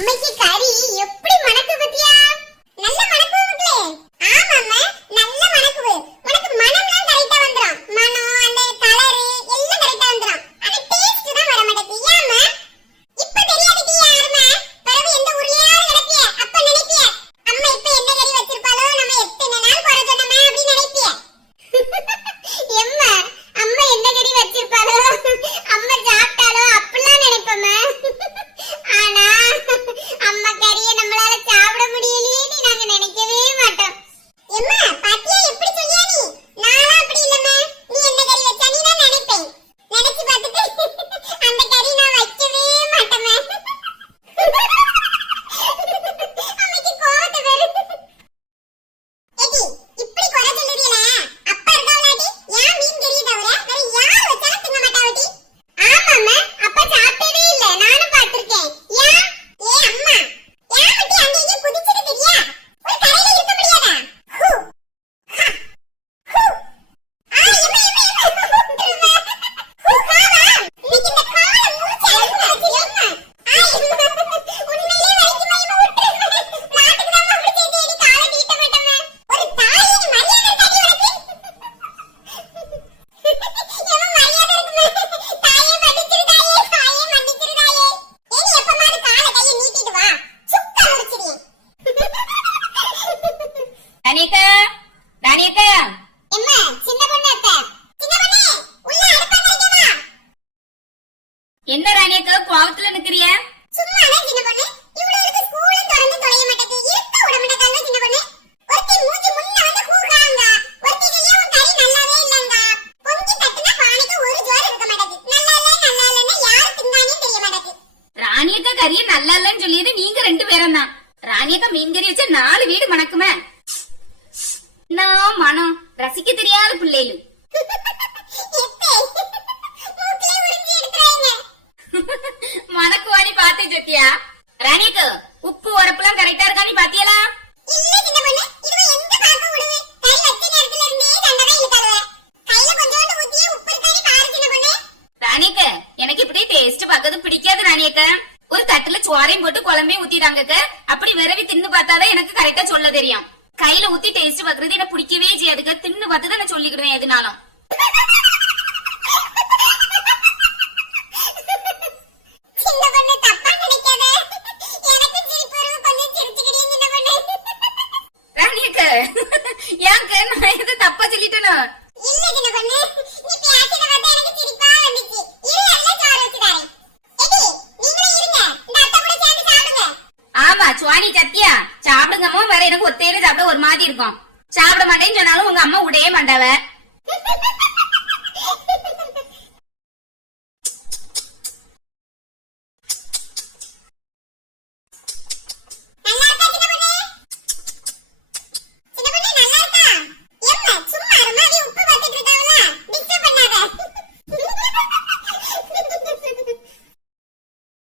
அம்மைக்கு கறி எப்படி மணக்கு பத்தியா? நல்ல மணக்கு மக்களே. ஆமாம்மா, நல்ல மணக்கு. உனக்கு மணம்லாம் கரெக்ட்டா வந்துரும். மணம் அந்த கலர் எல்லாம் கரெக்ட்டா வந்துரும். ஆனா டேஸ்ட் தான் வர மாட்டேங்குது. ஏம்மா? இப்ப தெரியாதுடி யாருமா? பரவு எந்த உரியால நடப்பிய? அப்ப நினைப்பிய அம்மா இப்ப என்ன கறி வச்சிருப்பாளோ, நம்ம எத்தனை நாள் குறை சொன்னோமா அப்படி நினைப்பிய. எம்மா, அம்மா என்ன கறி வச்சிருப்பாளோ, அம்மா சாப்பிட்டாலோ அப்படிலாம் நினைப்போம்மா. ஆனா அம்மா கறியை நம்மளால சாப்பிட முடியலையேன்னு நாங்க நினைக்கவே மாட்டோம். எம்மா பாத்தியா எப்படி சொல்லியா நீ? நானா அப்படி இல்லம்மா. நீ என்ன கறி வச்சா நீ நான் நினைப்பேன். நினைச்சு பார்த்துட்டு அந்த கறி நான் வைக்கவே மாட்டேம்மா. அம்மைக்கு கோவத்தை வரு. ஏடி இப்படி குறை சொல்லுறீல? அப்பா இருக்காவளாடி? ஏன் மீன் கறியை தவிர வேற யார் வச்சாலும் திங்க மாட்டாவடி? ஆமாம்மா, அப்பா சாப்பிட்டதே இல்ல. நானும் பார்த்திருக்கேன். ஏன்? ஏ அம்மா, ஏன் மட்டி அங்க இங்க குதிச்சிட்டு தெரியா? ஒரு கடையில இருக்க முடியாதா? ஹூ ஹா ஹூ. எம்மா விட்டுருமா. ஹூ ஹாவா. இன்னைக்கு இந்த காலை மூச்சு அழுகுது. எம்மா உண்மையிலே வலிக்குமா? எம்மா விட்டுருமா. நாட்டுக்கு தான் அப்படி செய்து நீ காலை நீட்ட மாட்டேம்மா. ஒரு தாயின்னு மரியாதை இருக்காடி உனக்கு? எம்மா மரியாதை இருக்குமா? தாயே மன்னிச்சிரு தாயே, தாயே மன்னிச்சிரு தாயே. ஏனி எப்பமாவது காலை கையை நீட்டிட்டு வா. சுக்கா முடிச்சிடுறேன். ராணியக்கா, ராணியக்கா, எம்மா சின்ன பொண்ணு அத்தை. சின்ன பொண்ணே உள்ள அடுப்பாங்க வா. என்ன ராணியக்கா கோவத்துல நிக்கிறிய? சும்மாவே சின்ன பொண்ணு. இவளுக்கு ஸ்கூலும் திறந்து தொலைய மாட்டேங்குது. இருக்க விட மாட்டேங்கல்ல சின்ன பொண்ணு. ஒருத்தி மூஞ்சி முன்ன வந்து கூகாங்க. ஒருத்தி சொல்லியா உன் கறி நல்லாவே இல்லங்க. பொங்கி தட்டுனா பானைக்கு ஒரு ஜோர் இருக்க மாட்டேங்குது. நல்லா இல்லைன்னா யாரு திங்கானே தெரிய மாட்டேங்குது. ராணியக்கா கறிய நல்லா இல்லன்னு சொல்லியது நீங்க ரெண்டு பேரும் தான். ராணியக்கா மீன் கறி வச்சா 4 வீடு மணக்குமே. நான் மனம் ரசிக்க தெரியாத பிள்ளைகளு. எத்தே மூக்கிலே உறிஞ்சி எடுத்துறாங்க. மணக்குவானி பாத்தே சத்தியா? ராணியக்கா உப்பு உரப்புலாம் கரெக்டா இருக்கா நீ பாத்தியலா? இல்ல சின்ன பொண்ணு, இதுவே எங்க பாக்க விடுவே? கறி வச்ச நேரத்துல இருந்தே தண்டனை இழுக்காதவ. கையில கொஞ்சோண்டு ஊத்தியே உப்பு இருக்கானே பாரு சின்ன பொண்ணு. ராணியக்கா எனக்கு இப்படி டேஸ்ட் பார்க்கறது பிடிக்காது ராணியக்கா. ஒரு தட்டுல சோறையும் போட்டு குழம்பையும் ஊத்திட்டாங்க. அப்படி விரவி தின்னு பார்த்தாதான் எனக்கு கரெக்டா சொல்ல தெரியும். கையில ஊத்தி டேஸ்ட் பாக்குறது எனக்கு பிடிக்கவே செய்யாதுக்க. தின்னு பார்த்து தான் நான் சொல்லிக்கிடுவேன் எதுனாலும். சின்ன பொண்ணு தப்பா நினைக்காத. எனக்கு சிரிப்பு வருது, கொஞ்சம் சிரிச்சுக்கிட்டே சின்ன பொண்ணு. ராணியக்கா ஏங்க நான் எது தப்பா சொல்லிட்டேனோ? இல்ல சின்ன பொண்ணு, நீ பேசின பார்த்தா எனக்கு சிரிப்பா வந்துச்சு. இரு எல்லாம் சோறு வச்சு தரேன். ஏடி நீங்களே இருங்க, இந்த அத்தை கூட சேர்ந்து சாப்பிடுங்க. ஆமா சுவாணி சத்தியா சாப்பிடுங்கம்மா. வேற எனக்கு ஒத்தையில சாப்பிட ஒரு மாதிரி இருக்கும். சாப்பிட மாட்டேன்னு சொன்னாலும் உங்க அம்மா விடவே மாட்டாவ.